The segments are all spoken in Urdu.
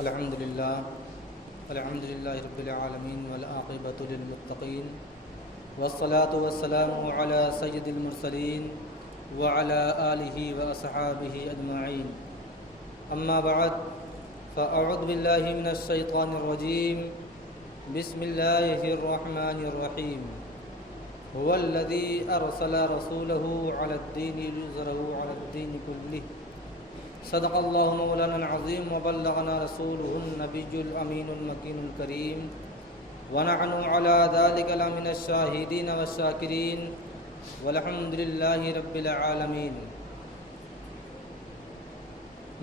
الحمد لله رب العالمين والعاقبة للمتقين والصلاة والسلام على سيد المرسلين وعلى آله وأصحابه أجمعين. أما بعد فأعوذ بالله من الشيطان الرجيم. بسم الله الرحمن الرحيم. هو الذي أرسل رسوله على الدين ليظهره على الدين كله. صدق الله مولانا العظيم وبلغنا رسوله النبي الأمين المكين الكريم ونحن على ذلك لمن الشاهدين والشاكرين والحمد لله رب العالمین.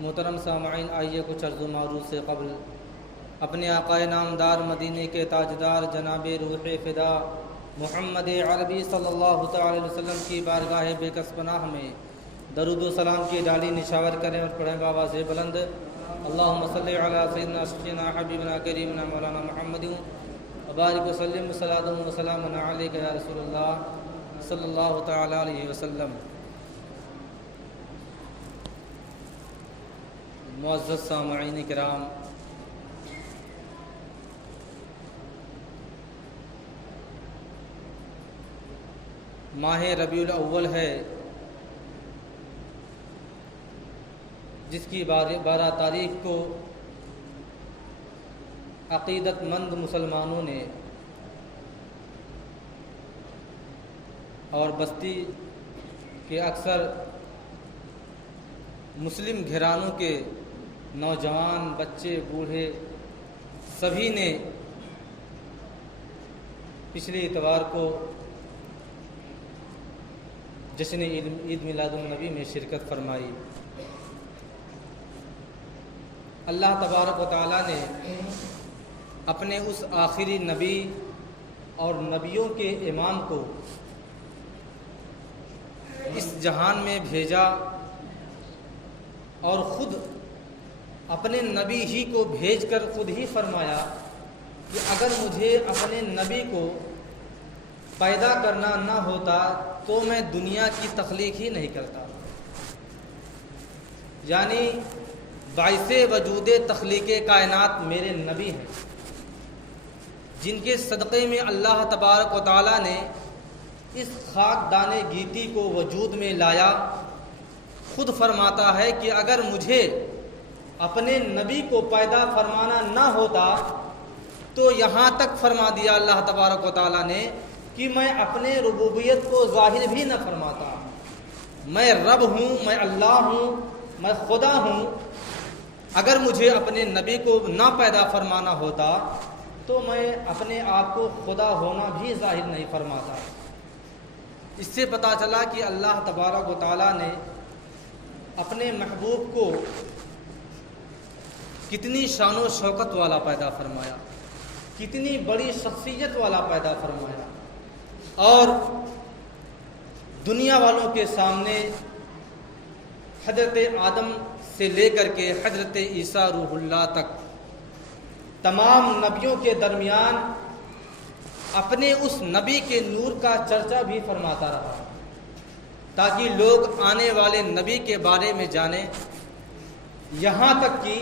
محترم سامعین، آئیے کچھ عرض و معروض سے قبل اپنے آقائے نامدار مدینے کے تاجدار جناب روح فدا محمد عربی صلی اللہ تعالی علیہ وسلم کی بارگاہ بے کس پناہ میں درود و سلام کی ڈالی نشاور کریں اور پڑھیں بآواز بلند. اللہم صلی علی سیدنا سیدنا حبیبنا کریمنا مولانا محمد وبارک وسلم صلاۃ و سلام علیک یا رسول اللہ صلی اللہ تعالی علیہ وسلم. معزز سامعین کرام، ماہ ربیع الاول ہے جس کی 12 تاریخ کو عقیدت مند مسلمانوں نے اور بستی کے اکثر مسلم گھرانوں کے نوجوان، بچے، بوڑھے سبھی نے پچھلے اتوار کو جشن عید میلاد النبی میں شرکت فرمائی. اللہ تبارک و تعالیٰ نے اپنے اس آخری نبی اور نبیوں کے امام کو اس جہان میں بھیجا اور خود اپنے نبی ہی کو بھیج کر خود ہی فرمایا کہ اگر مجھے اپنے نبی کو پیدا کرنا نہ ہوتا تو میں دنیا کی تخلیق ہی نہیں کرتا. یعنی باعث وجود تخلیق کائنات میرے نبی ہیں، جن کے صدقے میں اللہ تبارک و تعالیٰ نے اس خاک دانے گیتی کو وجود میں لایا. خود فرماتا ہے کہ اگر مجھے اپنے نبی کو پیدا فرمانا نہ ہوتا تو یہاں تک فرما دیا اللہ تبارک و تعالیٰ نے کہ میں اپنے ربوبیت کو ظاہر بھی نہ فرماتا. میں رب ہوں، میں اللہ ہوں، میں خدا ہوں. اگر مجھے اپنے نبی کو نہ پیدا فرمانا ہوتا تو میں اپنے آپ کو خدا ہونا بھی ظاہر نہیں فرماتا. اس سے پتہ چلا کہ اللہ تبارک و تعالیٰ نے اپنے محبوب کو کتنی شان و شوکت والا پیدا فرمایا، کتنی بڑی شخصیت والا پیدا فرمایا، اور دنیا والوں کے سامنے حضرت آدم سے لے کر کے حضرت عیسیٰ روح اللہ تک تمام نبیوں کے درمیان اپنے اس نبی کے نور کا چرچا بھی فرماتا رہا تاکہ لوگ آنے والے نبی کے بارے میں جانیں. یہاں تک کہ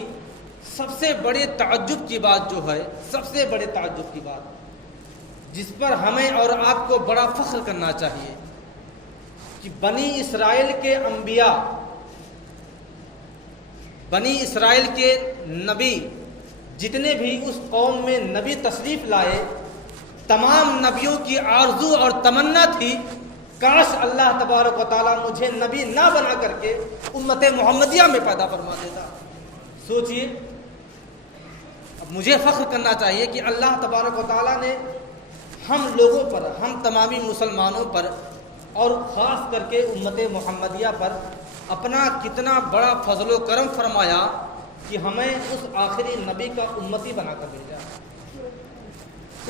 سب سے بڑے تعجب کی بات جو ہے، سب سے بڑے تعجب کی بات جس پر ہمیں اور آپ کو بڑا فخر کرنا چاہیے کہ بنی اسرائیل کے انبیاء، بنی اسرائیل کے نبی، جتنے بھی اس قوم میں نبی تشریف لائے، تمام نبیوں کی آرزو اور تمنا تھی کاش اللہ تبارک و تعالیٰ مجھے نبی نہ بنا کر کے امت محمدیہ میں پیدا فرما دیتا. سوچئے، اب مجھے فخر کرنا چاہیے کہ اللہ تبارک و تعالیٰ نے ہم لوگوں پر، ہم تمامی مسلمانوں پر اور خاص کر کے امت محمدیہ پر اپنا کتنا بڑا فضل و کرم فرمایا کہ ہمیں اس آخری نبی کا امتی بنا کر بھیجا،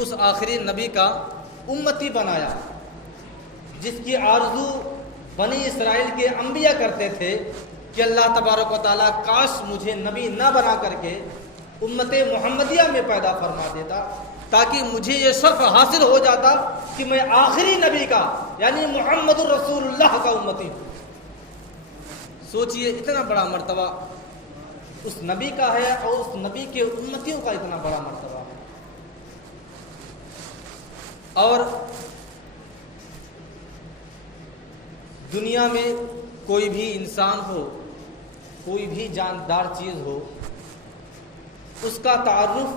اس آخری نبی کا امتی بنایا جس کی آرزو بنی اسرائیل کے انبیاء کرتے تھے کہ اللہ تبارک و تعالیٰ کاش مجھے نبی نہ بنا کر کے امت محمدیہ میں پیدا فرما دیتا تاکہ مجھے یہ شرف حاصل ہو جاتا کہ میں آخری نبی کا یعنی محمد الرسول اللہ کا امتی ہوں. سوچئے اتنا بڑا مرتبہ اس نبی کا ہے اور اس نبی کے امتیوں کا اتنا بڑا مرتبہ ہے۔ اور دنیا میں کوئی بھی انسان ہو، کوئی بھی جاندار چیز ہو، اس کا تعارف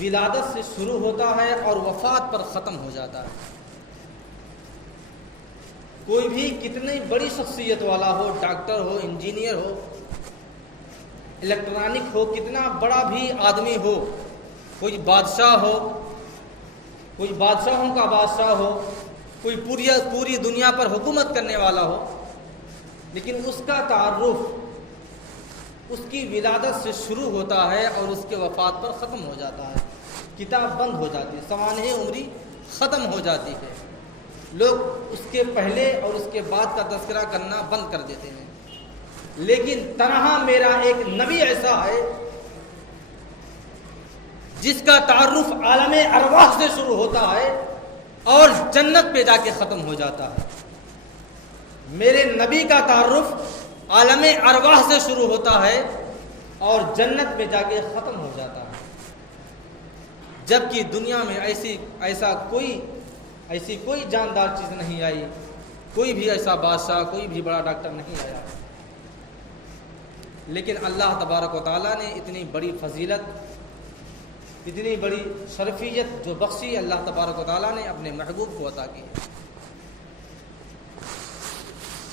ولادت سے شروع ہوتا ہے اور وفات پر ختم ہو جاتا ہے۔ کوئی بھی کتنی بڑی شخصیت والا ہو، ڈاکٹر ہو، انجینئر ہو، الیکٹرانک ہو، کتنا بڑا بھی آدمی ہو، کوئی بادشاہ ہو، کوئی بادشاہوں کا بادشاہ ہو، کوئی پوری دنیا پر حکومت کرنے والا ہو، لیکن اس کا تعارف اس کی ولادت سے شروع ہوتا ہے اور اس کے وفات پر ختم ہو جاتا ہے۔ کتاب بند ہو جاتی ہے، سوانح عمری ختم ہو جاتی ہے، لوگ اس کے پہلے اور اس کے بعد کا تذکرہ کرنا بند کر دیتے ہیں۔ لیکن تنہا میرا ایک نبی ایسا ہے جس کا تعارف عالم ارواح سے شروع ہوتا ہے اور جنت پہ جا کے ختم ہو جاتا ہے۔ میرے نبی کا تعارف عالم ارواح سے شروع ہوتا ہے اور جنت میں جا کے ختم ہو جاتا ہے، جبکہ دنیا میں ایسی کوئی جاندار چیز نہیں آئی، کوئی بھی ایسا بادشاہ، کوئی بھی بڑا ڈاکٹر نہیں آیا۔ لیکن اللہ تبارک و تعالیٰ نے اتنی بڑی فضیلت، اتنی بڑی شرفیت جو بخشی، اللہ تبارک و تعالیٰ نے اپنے محبوب کو عطا کی۔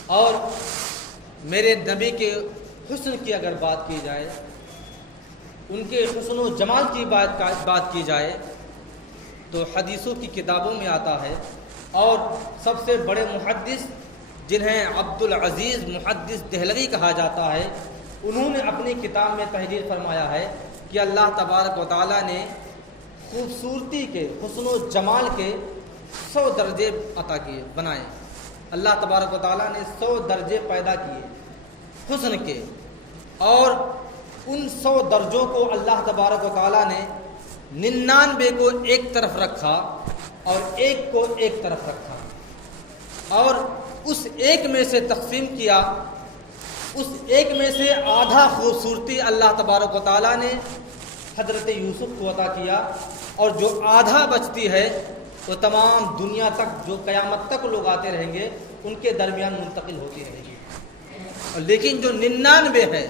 اور میرے نبی کے حسن کی اگر بات کی جائے، ان کے حسن و جمال کی بات کی جائے تو حدیثوں کی کتابوں میں آتا ہے، اور سب سے بڑے محدث جنہیں عبد العزیز محدث دہلوی کہا جاتا ہے، انہوں نے اپنی کتاب میں تحریر فرمایا ہے کہ اللہ تبارک و تعالیٰ نے خوبصورتی کے، حسن و جمال کے 100 درجے عطا کیے، بنائے۔ اللہ تبارک و تعالیٰ نے 100 درجے پیدا کیے حسن کے، اور ان 100 درجوں کو اللہ تبارک و تعالیٰ نے 99 کو ایک طرف رکھا اور ایک کو ایک طرف رکھا، اور اس ایک میں سے تقسیم کیا۔ اس ایک میں سے آدھا خوبصورتی اللہ تبارک و تعالیٰ نے حضرت یوسف کو عطا کیا، اور جو آدھا بچتی ہے وہ تمام دنیا تک، جو قیامت تک لوگ آتے رہیں گے، ان کے درمیان منتقل ہوتی رہے گی۔ لیکن جو 99 ہے،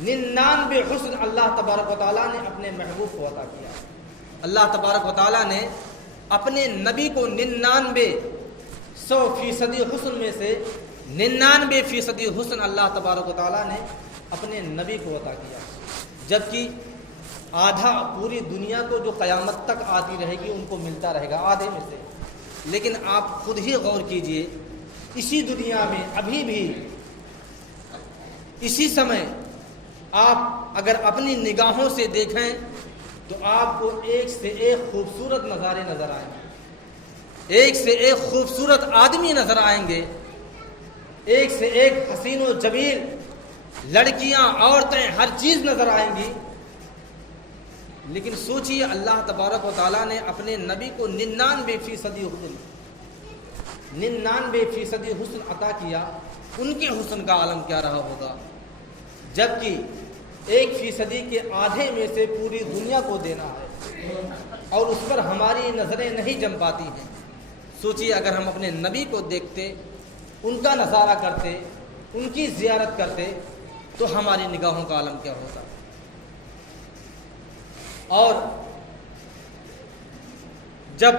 99 حسن اللہ تبارک و تعالیٰ نے اپنے محبوب کو عطا کیا۔ اللہ تبارک و تعالیٰ نے اپنے نبی کو 100% حسن میں سے 99% حسن اللہ تبارک و تعالیٰ نے اپنے نبی کو عطا کیا، جبکہ آدھا پوری دنیا کو جو قیامت تک آتی رہے گی ان کو ملتا رہے گا آدھے میں سے۔ لیکن آپ خود ہی غور کیجئے، اسی دنیا میں ابھی بھی اسی سمے آپ اگر اپنی نگاہوں سے دیکھیں تو آپ کو ایک سے ایک خوبصورت نظارے نظر آئیں گے، ایک سے ایک خوبصورت آدمی نظر آئیں گے، ایک سے ایک حسین و جمیل لڑکیاں، عورتیں، ہر چیز نظر آئیں گی۔ لیکن سوچئے اللہ تبارک و تعالیٰ نے اپنے نبی کو 99% حسن عطا کیا، ان کے حسن کا عالم کیا رہا ہوگا، جبکہ 1% کے آدھے میں سے پوری دنیا کو دینا ہے، اور اس پر ہماری نظریں نہیں جم پاتی ہیں۔ سوچئے اگر ہم اپنے نبی کو دیکھتے، ان کا نظارہ کرتے، ان کی زیارت کرتے، تو ہماری نگاہوں کا عالم کیا ہوتا۔ اور جب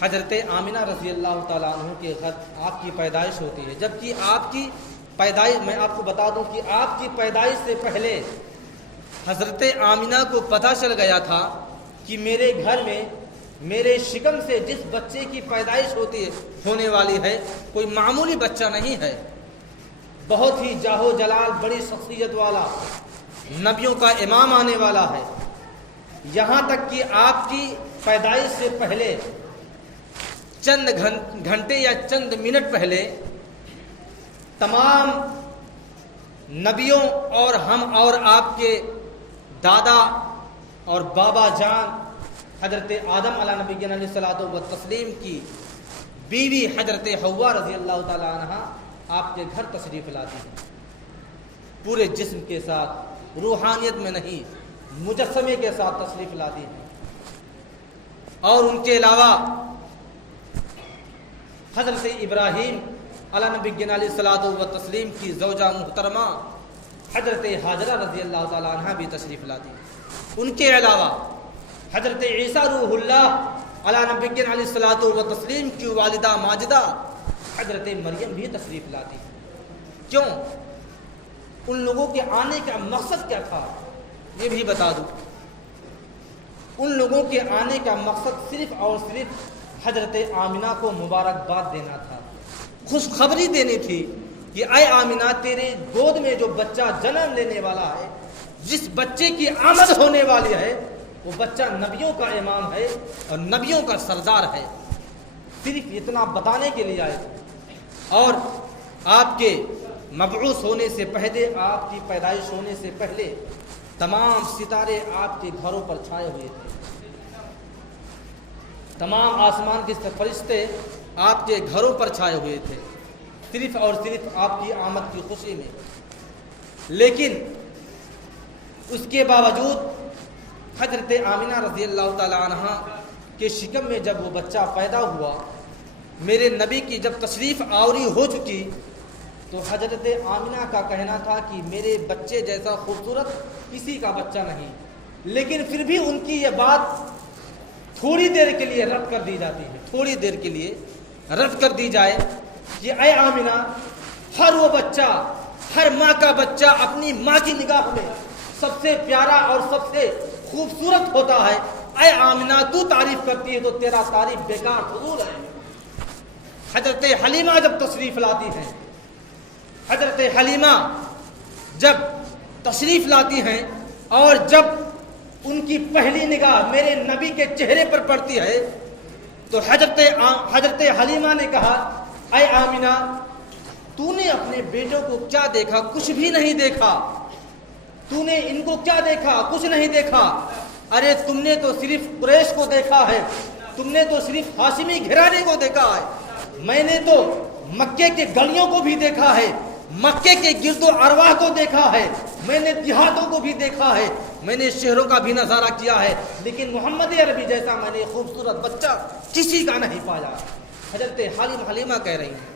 حضرت آمنہ رضی اللہ تعالیٰ عنہ کے گھر آپ کی پیدائش ہوتی ہے، جبکہ آپ کی پیدائش، میں آپ کو بتا دوں کہ آپ کی پیدائش سے پہلے حضرت آمنہ کو پتہ چل گیا تھا کہ میرے گھر میں میرے شکم سے جس بچے کی پیدائش ہونے والی ہے، کوئی معمولی بچہ نہیں ہے، بہت ہی جاہ و جلال، بڑی شخصیت والا، نبیوں کا امام آنے والا ہے۔ یہاں تک کہ آپ کی پیدائش سے پہلے چند گھنٹے یا چند منٹ پہلے تمام نبیوں اور ہم اور آپ کے دادا اور بابا جان حضرت آدم علیہ نبینا علیہ الصلوۃ والتسلیم کی بیوی حضرت حوا رضی اللہ تعالی عنہا آپ کے گھر تشریف لاتی ہیں۔ پورے جسم کے ساتھ، روحانیت میں نہیں، مجسمے کے ساتھ تشریف لاتی ہیں۔ اور ان کے علاوہ حضرت ابراہیم علی نبی علیہ الصلوۃ والتسلیم کی زوجہ محترمہ حضرت ہاجرہ رضی اللہ تعالی عنہ بھی تشریف لاتی ہیں۔ ان کے علاوہ حضرت عیسیٰ روح اللہ علی نبی علیہ الصلوۃ والتسلیم کی والدہ ماجدہ حضرت مریم بھی تشریف لاتی ہیں۔ کیوں؟ ان لوگوں کے آنے کا مقصد کیا تھا یہ بھی بتا دوں۔ ان لوگوں کے آنے کا مقصد صرف اور صرف حضرت آمنہ کو مبارکباد دینا تھا، خوشخبری دینی تھی کہ اے آمنہ، تیرے گود میں جو بچہ جنم لینے والا ہے، جس بچے کی آمد ہونے والی ہے، وہ بچہ نبیوں کا امام ہے اور نبیوں کا سردار ہے۔ صرف اتنا بتانے کے لیے آئے۔ اور آپ کے مبعوث ہونے سے پہلے، آپ کی پیدائش ہونے سے پہلے تمام ستارے آپ کے گھروں پر چھائے ہوئے تھے، تمام آسمان کے فرشتے آپ کے گھروں پر چھائے ہوئے تھے، صرف اور صرف آپ کی آمد کی خوشی میں۔ لیکن اس کے باوجود حضرت آمنہ رضی اللہ تعالی عنہ کے شکم میں جب وہ بچہ پیدا ہوا، میرے نبی کی جب تشریف آوری ہو چکی، تو حضرت آمنہ کا کہنا تھا کہ میرے بچے جیسا خوبصورت کسی کا بچہ نہیں۔ لیکن پھر بھی ان کی یہ بات تھوڑی دیر کے لیے رد کر دی جاتی ہے، تھوڑی دیر کے لیے رد کر دی جائے کہ اے آمنہ، ہر وہ بچہ، ہر ماں کا بچہ اپنی ماں کی نگاہ میں سب سے پیارا اور سب سے خوبصورت ہوتا ہے۔ اے آمنہ، تو تعریف کرتی ہے تو تیرا تعریف بیکار فضول ہے۔ حضرت حلیمہ جب تشریف لاتی ہیں، حضرت حلیمہ جب تشریف لاتی ہیں اور جب ان کی پہلی نگاہ میرے نبی کے چہرے پر پڑتی ہے، تو حضرت حلیمہ نے کہا اے آمنہ، تو نے اپنے بیٹوں کو کیا دیکھا؟ کچھ بھی نہیں دیکھا۔ تو نے ان کو کیا دیکھا؟ کچھ نہیں دیکھا۔ ارے تم نے تو صرف قریش کو دیکھا ہے، تم نے تو صرف ہاشمی گھرانے کو دیکھا ہے، میں نے تو مکے کے گلیوں کو بھی دیکھا ہے، مکے کے گرد و ارواح کو دیکھا ہے، میں نے دیہاتوں کو بھی دیکھا ہے، میں نے شہروں کا بھی نظارہ کیا ہے، لیکن محمد عربی جیسا میں نے خوبصورت بچہ کسی کا نہیں پایا۔ حضرت حلیمہ کہہ رہی ہیں۔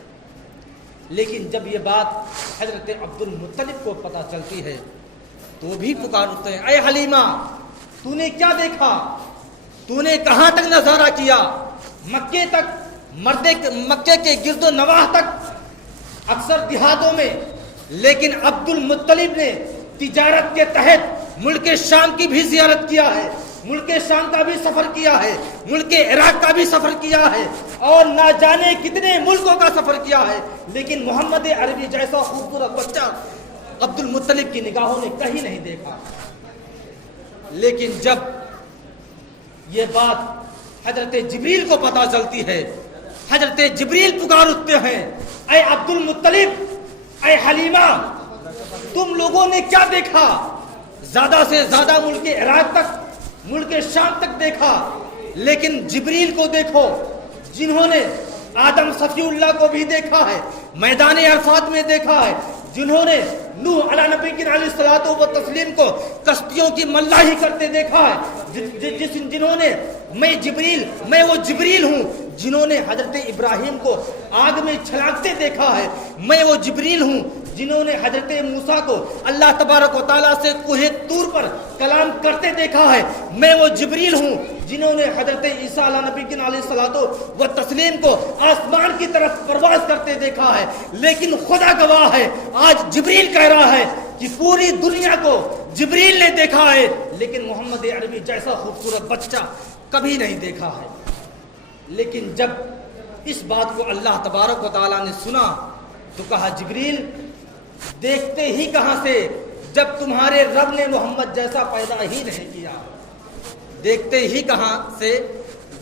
لیکن جب یہ بات حضرت عبد المطلب کو پتہ چلتی ہے تو بھی پکار اٹھتے ہیں، اے حلیمہ، تو نے کیا دیکھا؟ تو نے کہاں تک نظارہ کیا؟ مکے تک، مکے کے گرد و نواح تک، اکثر دیہاتوں میں، لیکن عبد المطلب نے تجارت کے تحت ملک شام کی بھی زیارت کیا ہے، ملک شام کا بھی سفر کیا ہے، ملک عراق کا بھی سفر کیا ہے، اور نہ جانے کتنے ملکوں کا سفر کیا ہے، لیکن محمد عربی جیسا خوبصورت بچہ عبد المطلب کی نگاہوں نے کہیں نہیں دیکھا۔ لیکن جب یہ بات حضرت جبریل کو پتہ چلتی ہے، حضرت جبریل پکار اٹھتے ہیں، اے عبد المطلب، اے حلیمہ، تم لوگوں نے کیا دیکھا؟ زیادہ سے زیادہ ملک عراق تک، ملک شام تک دیکھا، لیکن جبریل کو دیکھو، جنہوں نے آدم صفی اللہ کو بھی دیکھا ہے، میدان عرفات میں دیکھا ہے، جنہوں نے نوح علی نبی علیہ الصلوۃ والتسلیم کو کشتیوں کی ملاحی کرتے دیکھا ہے، جنہوں نے میں وہ جبریل ہوں جنہوں نے حضرت ابراہیم کو آگ میں چھلانگتے دیکھا ہے، میں وہ جبریل ہوں جنہوں نے حضرت موسیٰ کو اللہ تبارک و تعالیٰ سے کوہ طور پر کلام کرتے دیکھا ہے، میں وہ جبریل ہوں جنہوں نے حضرت عیسیٰ علیہ نبی علیہ الصلوۃ والتسلیم کو آسمان کی طرف پرواز کرتے دیکھا ہے۔ لیکن خدا گواہ ہے، آج جبریل کہہ رہا ہے کہ پوری دنیا کو جبریل نے دیکھا ہے، لیکن محمد عربی جیسا خوبصورت بچہ کبھی نہیں دیکھا ہے۔ لیکن جب اس بات کو اللہ تبارک و تعالیٰ نے سنا تو کہا، جبریل دیکھتے ہی کہاں سے جب تمہارے رب نے محمد جیسا پیدا ہی نہیں کیا؟ دیکھتے ہی کہاں سے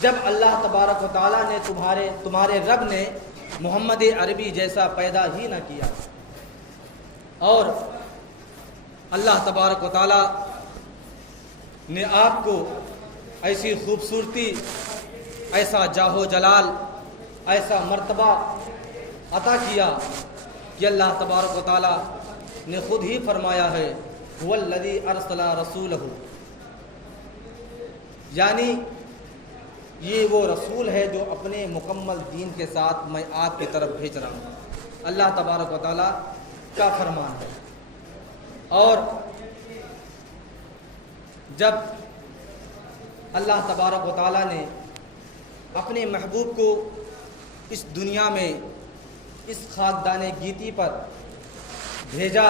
جب اللہ تبارک و تعالیٰ نے تمہارے رب نے محمد عربی جیسا پیدا ہی نہ کیا۔ اور اللہ تبارک و تعالیٰ نے آپ کو ایسی خوبصورتی، ایسا جاہ و جلال، ایسا مرتبہ عطا کیا کہ اللہ تبارک و تعالیٰ نے خود ہی فرمایا ہے والذی ارسل رسولہ، یعنی یہ وہ رسول ہے جو اپنے مکمل دین کے ساتھ میں آپ کی طرف بھیج رہا ہوں۔ اللہ تبارک و تعالیٰ کا فرمان ہے۔ اور جب اللہ تبارک و تعالیٰ نے اپنے محبوب کو اس دنیا میں اس خاکدان گیتی پر بھیجا،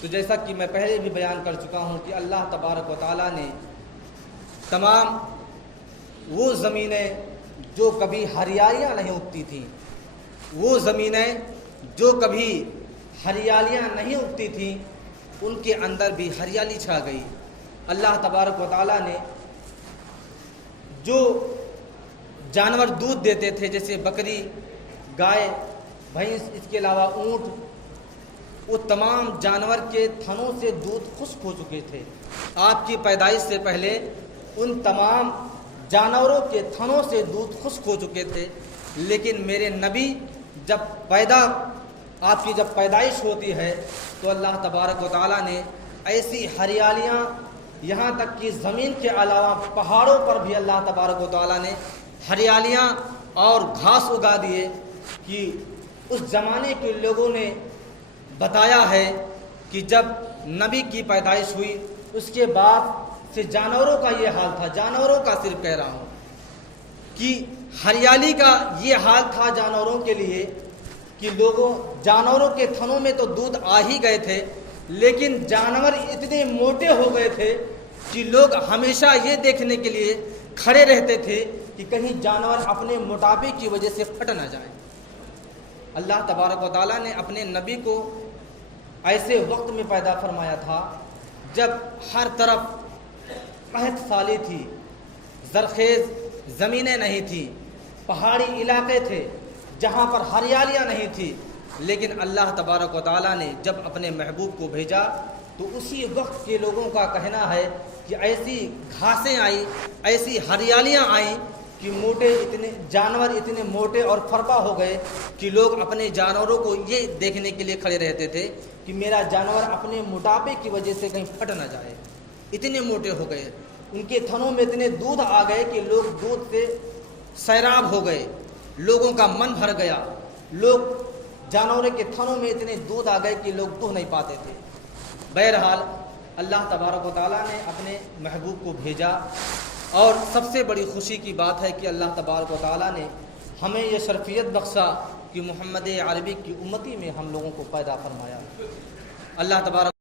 تو جیسا کہ میں پہلے بھی بیان کر چکا ہوں کہ اللہ تبارک و تعالیٰ نے تمام وہ زمینیں جو کبھی ہریالیاں نہیں اگتی تھیں، وہ زمینیں جو کبھی ہریالیاں نہیں اگتی تھیں، ان کے اندر بھی ہریالی چھا گئی۔ اللہ تبارک و تعالیٰ نے جو جانور دودھ دیتے تھے جیسے بکری، گائے، بھینس، اس کے علاوہ اونٹ، وہ تمام جانور کے تھنوں سے دودھ خشک ہو چکے تھے۔ آپ کی پیدائش سے پہلے ان تمام جانوروں کے تھنوں سے دودھ خشک ہو چکے تھے، لیکن میرے نبی آپ کی جب پیدائش ہوتی ہے تو اللہ تبارک و تعالیٰ نے ایسی ہریالیاں، یہاں تک کہ زمین کے علاوہ پہاڑوں پر بھی اللہ تبارک و تعالیٰ نے ہریالیاں اور گھاس اگا دیے کہ اس زمانے کے لوگوں نے بتایا ہے کہ جب نبی کی پیدائش ہوئی اس کے بعد سے جانوروں کا یہ حال تھا۔ جانوروں کا صرف کہہ رہا ہوں کہ ہریالی کا یہ حال تھا جانوروں کے لیے کہ جانوروں کے تھنوں میں تو دودھ آ ہی گئے تھے، لیکن جانور اتنے موٹے ہو گئے تھے کہ لوگ ہمیشہ یہ دیکھنے کے لیے کھڑے رہتے تھے کہ کہیں جانور اپنے موٹاپے کی وجہ سے پھٹ نہ جائے۔ اللہ تبارک و تعالیٰ نے اپنے نبی کو ایسے وقت میں پیدا فرمایا تھا جب ہر طرف قحط سالی تھی، زرخیز زمینیں نہیں تھیں، پہاڑی علاقے تھے جہاں پر ہریالیاں نہیں تھی، لیکن اللہ تبارک و تعالیٰ نے جب اپنے محبوب کو بھیجا تو اسی وقت کے لوگوں کا کہنا ہے کہ ایسی گھاسیں آئیں، ایسی ہریالیاں آئیں کہ جانور اتنے موٹے اور فربا ہو گئے کہ لوگ اپنے جانوروں کو یہ دیکھنے کے لیے کھڑے رہتے تھے کہ میرا جانور اپنے موٹاپے کی وجہ سے کہیں پھٹ نہ جائے، اتنے موٹے ہو گئے۔ ان کے تھنوں میں اتنے دودھ آ گئے کہ لوگ دودھ سے سیراب ہو گئے، لوگوں کا من بھر گیا، جانوروں کے تھنوں میں اتنے دودھ آ گئے کہ لوگ دودھ نہیں پاتے تھے۔ بہرحال اللہ تبارک و تعالیٰ نے اپنے محبوب کو بھیجا، اور سب سے بڑی خوشی کی بات ہے کہ اللہ تبارک و تعالیٰ نے ہمیں یہ شرفیت بخشا کہ محمد عربی کی امتی میں ہم لوگوں کو پیدا فرمایا۔ اللہ تبارک